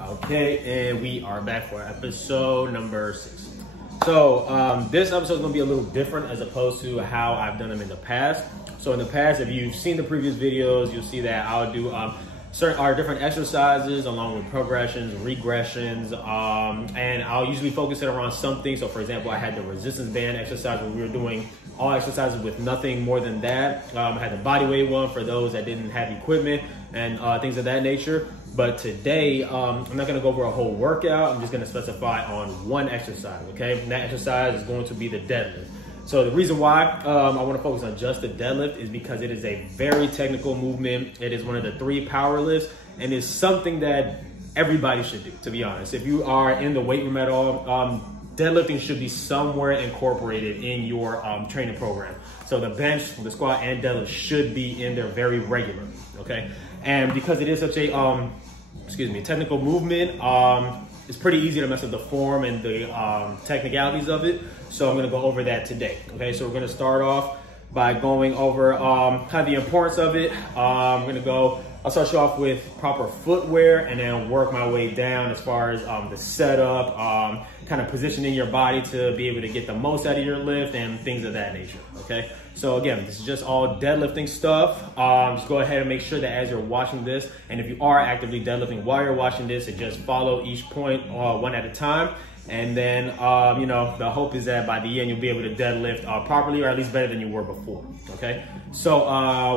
Okay, and we are back for episode number 6. So this episode is going to be a little different as opposed to how I've done them in the past. So in the past, if you've seen the previous videos, you'll see that I'll do certain different exercises along with progressions, regressions, and I'll usually focus it around something. So for example, I had the resistance band exercise where we were doing all exercises with nothing more than that. I had the body weight one for those that didn't have equipment and things of that nature. But today, I'm not gonna go over a whole workout. I'm just gonna specify on one exercise, okay? And that exercise is going to be the deadlift. So the reason why I wanna focus on just the deadlift is because it is a very technical movement. It is one of the 3 power lifts, and it's something that everybody should do, to be honest. If you are in the weight room at all, deadlifting should be somewhere incorporated in your training program. So the bench, the squat, and deadlift should be in there very regularly, okay? And because it is such a technical movement, it's pretty easy to mess up the form and the technicalities of it. So I'm gonna go over that today, okay? So we're gonna start off by going over kind of the importance of it. I'll start you off with proper footwear and then work my way down as far as the setup, kind of positioning your body to be able to get the most out of your lift and things of that nature, okay? So again, this is just all deadlifting stuff. Just go ahead and make sure that as you're watching this, and if you are actively deadlifting while you're watching this, and just follow each point one at a time. And then, you know, the hope is that by the end, you'll be able to deadlift properly, or at least better than you were before, okay? So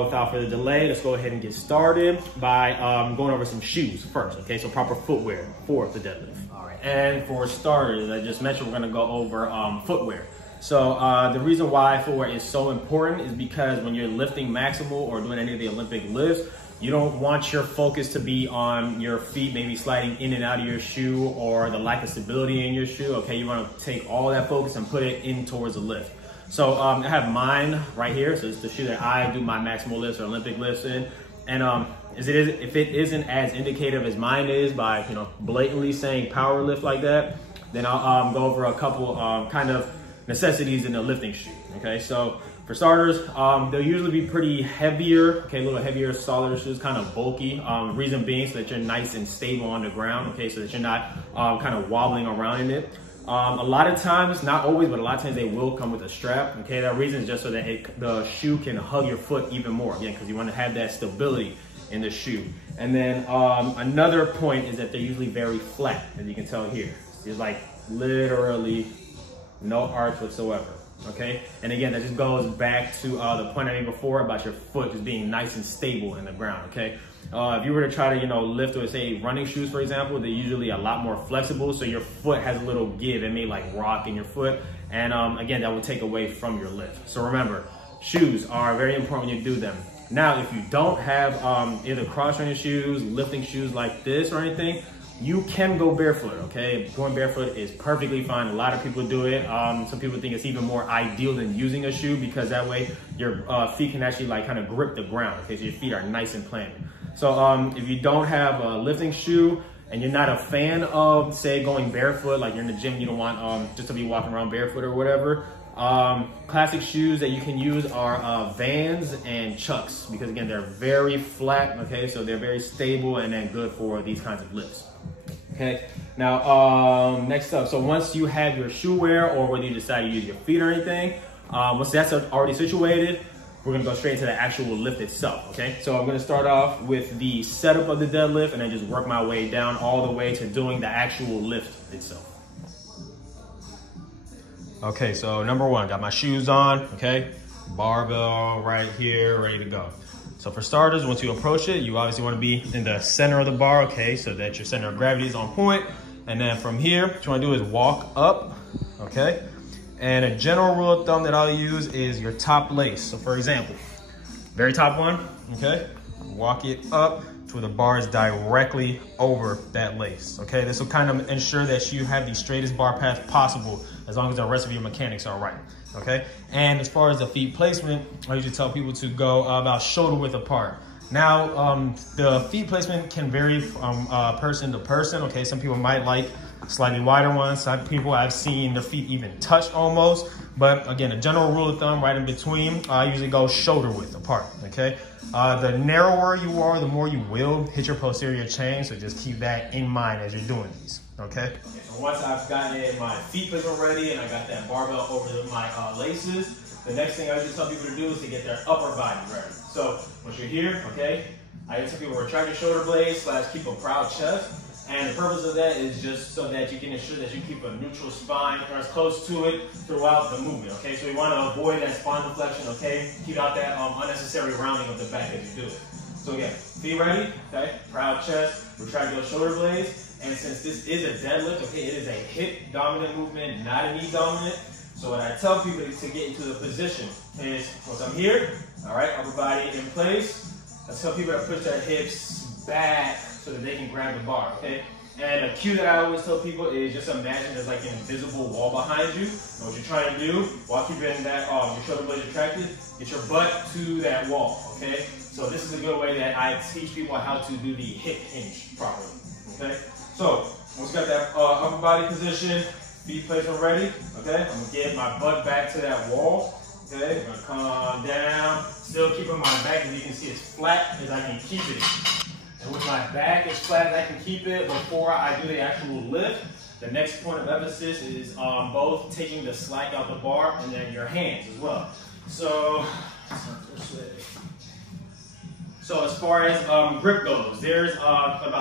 without further delay, let's go ahead and get started by going over some shoes first, okay? So proper footwear for the deadlift. All right, and for starters, I just mentioned we're gonna go over footwear. So the reason why footwear is so important is because when you're lifting maximal or doing any of the Olympic lifts, you don't want your focus to be on your feet maybe sliding in and out of your shoe or the lack of stability in your shoe, okay? You wanna take all that focus and put it in towards the lift. So I have mine right here. So it's the shoe that I do my maximal lifts or Olympic lifts in. And if it isn't as indicative as mine is by, you know, blatantly saying power lift like that, then I'll go over a couple kind of necessities in a lifting shoe, okay? So for starters, they'll usually be pretty heavier, okay, a little heavier, solider shoes, kind of bulky. Reason being so that you're nice and stable on the ground, okay, so that you're not kind of wobbling around in it. A lot of times, not always, but a lot of times they will come with a strap, okay? That reason is just so that the shoe can hug your foot even more, again, because you want to have that stability in the shoe. And then another point is that they're usually very flat, as you can tell here. It's like literally no arch whatsoever, okay? And again, that just goes back to the point I made before about your foot just being nice and stable in the ground, okay? If you were to try to, you know, lift with, say, running shoes, for example, they're usually a lot more flexible, so your foot has a little give. It may like rock in your foot, and again, that will take away from your lift. So remember, shoes are very important when you do them. Now, if you don't have either cross-training shoes, lifting shoes like this or anything, you can go barefoot, okay? Going barefoot is perfectly fine. A lot of people do it. Some people think it's even more ideal than using a shoe because that way your feet can actually like kind of grip the ground, okay? So your feet are nice and planted. So if you don't have a lifting shoe and you're not a fan of, say, going barefoot, like you're in the gym, you don't want just to be walking around barefoot or whatever, classic shoes that you can use are Vans and Chucks, because again, they're very flat, okay? So they're very stable and then good for these kinds of lifts. Okay, now next up, so once you have your shoe wear or whether you decide to use your feet or anything, once that's already situated, we're gonna go straight into the actual lift itself, okay? So I'm gonna start off with the setup of the deadlift and then just work my way down all the way to doing the actual lift itself. Okay, so number one, got my shoes on, okay? Barbell right here, ready to go. So for starters, once you approach it, you obviously want to be in the center of the bar, okay, so that your center of gravity is on point. And then from here, what you want to do is walk up, okay? And a general rule of thumb that I'll use is your top lace. So for example, very top one, okay? Walk it up to where the bar is directly over that lace, okay? This will kind of ensure that you have the straightest bar path possible as long as the rest of your mechanics are right, okay? And as far as the feet placement, I usually tell people to go about shoulder width apart. Now, the feet placement can vary from person to person. Okay, some people might like slightly wider ones. Some people I've seen their feet even touch almost. But again, a general rule of thumb, right in between, I usually go shoulder width apart. Okay, the narrower you are, the more you will hit your posterior chain. So just keep that in mind as you're doing these. Okay. So once I've gotten my feet placement ready and I got that barbell over my laces, the next thing I usually tell people to do is to get their upper body ready. So once you're here, okay, I tell people to retract your shoulder blades / keep a proud chest. And the purpose of that is just so that you can ensure that you keep a neutral spine or as close to it throughout the movement, okay? So we want to avoid that spine deflection, okay? Keep out that unnecessary rounding of the back as you do it. So again, feet ready, okay? Proud chest, retract those shoulder blades. And since this is a deadlift, okay, it is a hip dominant movement, not a knee dominant. So what I tell people to get into the position is, once I'm here, all right, upper body in place, I tell people to push their hips back so that they can grab the bar, okay? And a cue that I always tell people is just imagine there's like an invisible wall behind you. And what you're trying to do, while keeping that your shoulder blades retracted, get your butt to that wall, okay? So this is a good way that I teach people how to do the hip hinge properly, okay? So once you got that upper body position, feet placement ready, okay? I'm gonna get my butt back to that wall, okay? I'm gonna come down, still keeping my back, as you can see, as flat as I can keep it. And with my back as flat as I can keep it before I do the actual lift, the next point of emphasis is both taking the slack out the bar and then your hands as well. So as far as grip goes, there's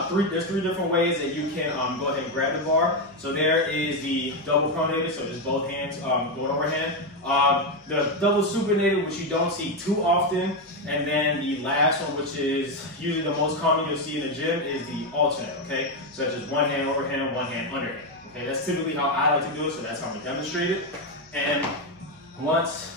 three different ways that you can go ahead and grab the bar. So there is the double pronated, so just both hands going overhand. The double supinated, which you don't see too often, and then the last one, which is usually the most common you'll see in the gym, is the alternate. Okay, so that's just one hand overhand, one hand underhand. Okay, that's typically how I like to do it, so that's how I'm gonna demonstrate it. And once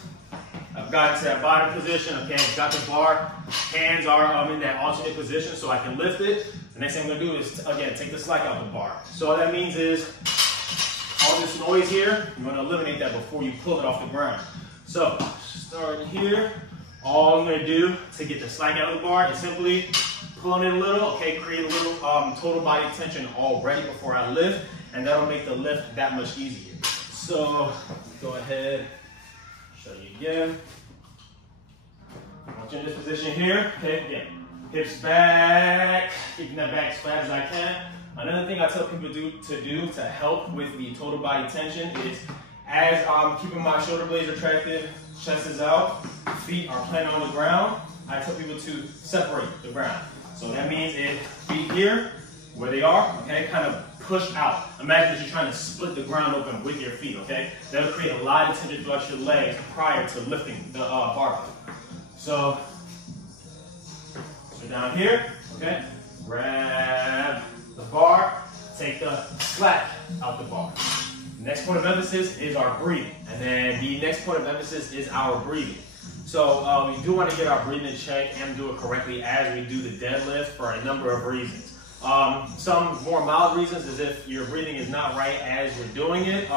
I've gotten to that bottom position, okay, I've got the bar, hands are in that alternate position so I can lift it. The next thing I'm gonna do is, again, take the slack out the bar. So what that means is, all this noise here, I'm gonna eliminate that before you pull it off the ground. So, starting here, all I'm gonna do to get the slack out of the bar is simply pulling it a little, okay, create a little total body tension already before I lift, and that'll make the lift that much easier. So, go ahead. Show you again. Once you're in this position here, okay, again, hips back, keeping that back as flat as I can. Another thing I tell people to help with the total body tension is, as I'm keeping my shoulder blades retracted, chest is out, feet are planted on the ground, I tell people to separate the ground. So that means if feet here, where they are, okay, kind of push out. Imagine that you're trying to split the ground open with your feet, okay? That'll create a lot of tension throughout your legs prior to lifting the barbell. So down here, okay? Grab the bar, take the slack out the bar. The next point of emphasis is our breathing. And then the next point of emphasis is our breathing. So we do want to get our breathing in check and do it correctly as we do the deadlift for a number of reasons. Some more mild reasons is if your breathing is not right as you're doing it,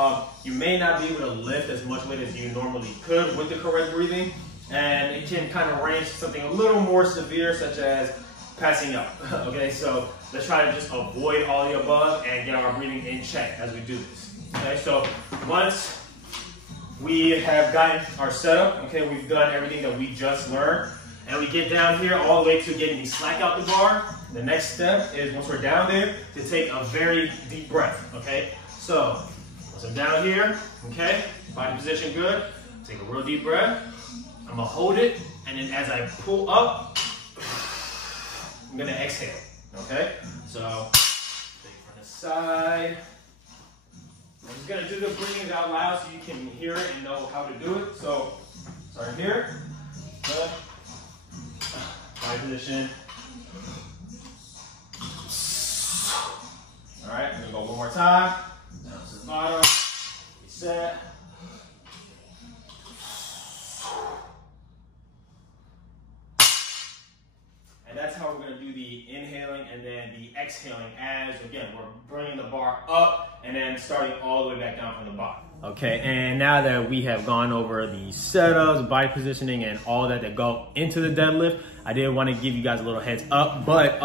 you may not be able to lift as much weight as you normally could with the correct breathing, and it can kind of range to something a little more severe, such as passing out. Okay, so let's try to just avoid all the above and get our breathing in check as we do this. Okay, so once we have gotten our setup, okay, we've done everything that we just learned, and we get down here all the way to getting the slack out the bar. The next step is, once we're down there, to take a very deep breath, okay? So, once I'm down here, okay, body position good, take a real deep breath. I'm gonna hold it, and then as I pull up, I'm gonna exhale, okay? So, take it from the side. I'm just gonna do the breathing out loud so you can hear it and know how to do it. So, start here, good. Body position. All right, I'm gonna go one more time. Down to the bottom, reset. And that's how we're gonna do the inhaling and then the exhaling as, again, we're bringing the bar up and then starting all the way back down from the bottom. Okay, and now that we have gone over the setups, body positioning, and all that go into the deadlift, I did want to give you guys a little heads up, but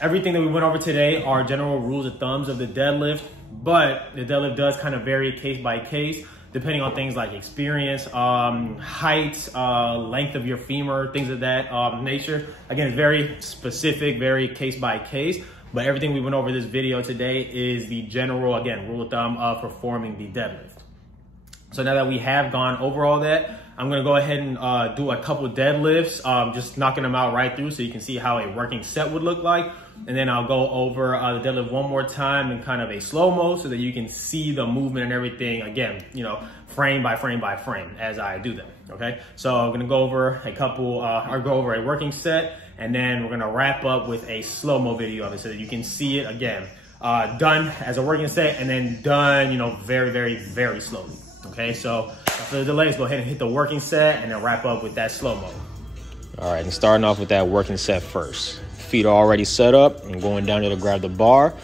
everything that we went over today are general rules of thumbs of the deadlift, but the deadlift does kind of vary case by case, depending on things like experience, height, length of your femur, things of that nature. Again, it's very specific, very case by case. But everything we went over this video today is the general, again, rule of thumb of performing the deadlift. So now that we have gone over all that, I'm gonna go ahead and do a couple deadlifts, just knocking them out right through so you can see how a working set would look like. And then I'll go over the deadlift one more time in kind of a slow-mo so that you can see the movement and everything, again, you know, frame by frame by frame as I do them, okay? So I'm gonna go over a couple, or go over a working set, and then we're gonna wrap up with a slow-mo video of it so that you can see it again, done as a working set and then done, you know, very, very, very slowly, okay? So for the delays, go ahead and hit the working set and then wrap up with that slow-mo. All right, and starting off with that working set first. Feet are already set up. I'm going down here to grab the bar,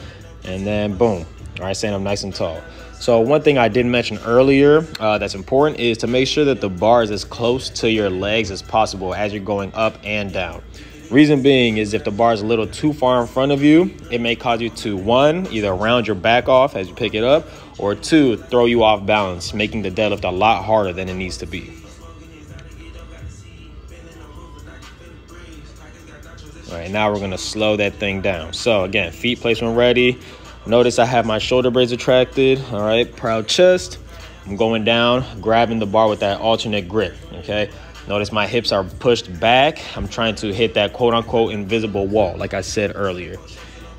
and then boom. All right, stand up nice and tall. So one thing I didn't mention earlier that's important is to make sure that the bar is as close to your legs as possible as you're going up and down. Reason being is if the bar is a little too far in front of you, it may cause you to, one, either round your back off as you pick it up, or two, throw you off balance, making the deadlift a lot harder than it needs to be. All right, now we're gonna slow that thing down. So again, feet placement ready. Notice I have my shoulder blades retracted. All right, proud chest. I'm going down, grabbing the bar with that alternate grip, okay? Notice my hips are pushed back. I'm trying to hit that quote unquote invisible wall, like I said earlier.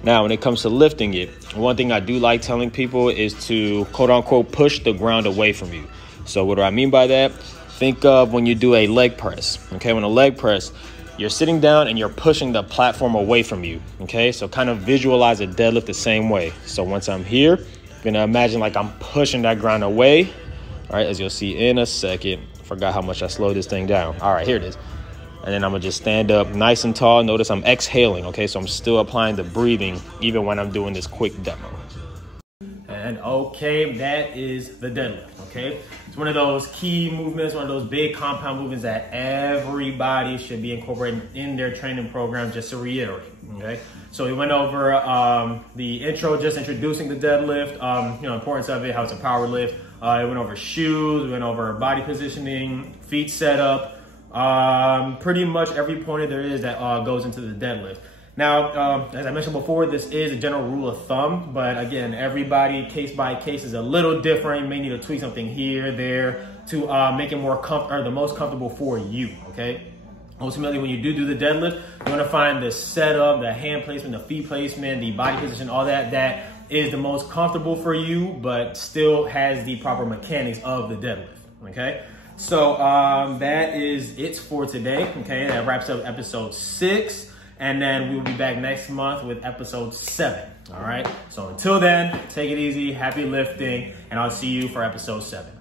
Now, when it comes to lifting it, one thing I do like telling people is to quote unquote push the ground away from you. So what do I mean by that? Think of when you do a leg press, okay? When a leg press, you're sitting down and you're pushing the platform away from you, okay? So kind of visualize a deadlift the same way. So once I'm here, I'm gonna imagine like I'm pushing that ground away. All right, as you'll see in a second. Forgot how much I slowed this thing down. All right, here it is. And then I'm gonna just stand up nice and tall. Notice I'm exhaling, okay? So I'm still applying the breathing even when I'm doing this quick demo. And okay, that is the deadlift, okay? It's one of those key movements, one of those big compound movements that everybody should be incorporating in their training program, just to reiterate, okay? So we went over the intro, just introducing the deadlift, you know, importance of it, how it's a power lift. We went over shoes, we went over body positioning, feet setup, pretty much every pointer there is that goes into the deadlift. Now, as I mentioned before, this is a general rule of thumb, but again, everybody case by case is a little different. You may need to tweak something here, there to make it more the most comfortable for you, okay? Ultimately, when you do the deadlift, you want to find the setup, the hand placement, the feet placement, the body position, all that is the most comfortable for you, but still has the proper mechanics of the deadlift, okay? So that is it for today, okay? That wraps up episode 6. And then we will be back next month with episode 7, all right? So until then, take it easy, happy lifting, and I'll see you for episode 7.